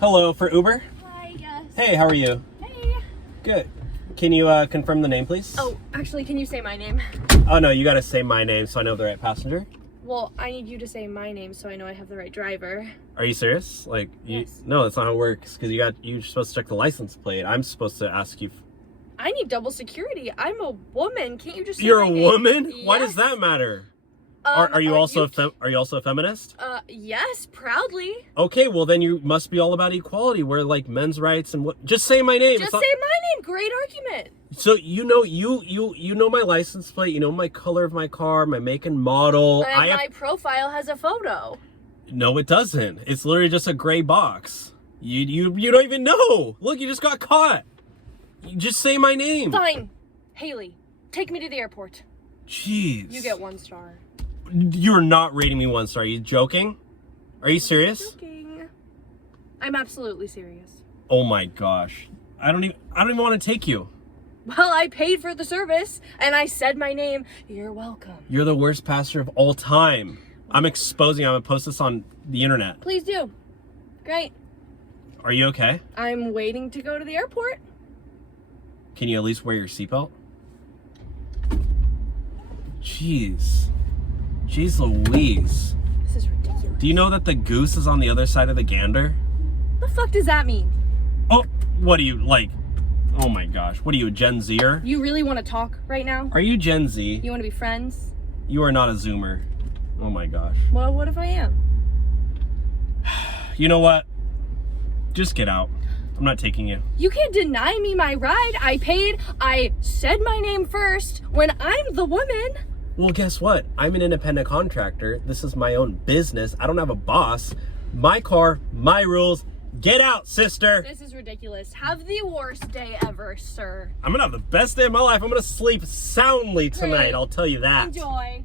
Hello, for Uber? Hi, yes. Hey, how are you? Hey. Good. Can you confirm the name, please? Oh, actually, can you say my name? Oh, no, you gotta say my name so I know the right passenger. Well, I need you to say my name so I know I have the right driver. Are you serious? Like, Yes. No, that's not how it works, because you're supposed to check the license plate. I'm supposed to ask you. I need double security. I'm a woman. Can't you just say You're my a name? woman? Yes. Why does that matter? Are you also a feminist? Yes, proudly. Okay, well then you must be all about equality, where like men's rights and what. Just say my name. Just say my name. Great argument. So you know my license plate. You know my color of my car, my make and model. And my profile has a photo. No, it doesn't. It's literally just a gray box. You don't even know. Look, you just got caught. You just say my name. Fine. Haley, take me to the airport. Jeez. You get 1 star. You're not rating me 1 star. Are you joking? Are you serious? Joking. I'm absolutely serious. Oh my gosh. I don't even want to take you. Well, I paid for the service and I said my name. You're welcome. You're the worst passenger of all time. I'm gonna post this on the internet. Please do. Great. Are you okay? I'm waiting to go to the airport. Can you at least wear your seatbelt? Jeez. Jeez Louise. This is ridiculous. Do you know that the goose is on the other side of the gander? What the fuck does that mean? Oh, what are you, like, oh my gosh. What are you, a Gen Zer? You really want to talk right now? Are you Gen Z? You want to be friends? You are not a Zoomer. Oh my gosh. Well, what if I am? You know what? Just get out. I'm not taking you. You can't deny me my ride. I paid. I said my name first when I'm the woman. Well, guess what? I'm an independent contractor. This is my own business. I don't have a boss. My car, my rules. Get out, sister. This is ridiculous. Have the worst day ever, sir. I'm gonna have the best day of my life. I'm gonna sleep soundly tonight. Great. I'll tell you that. Enjoy.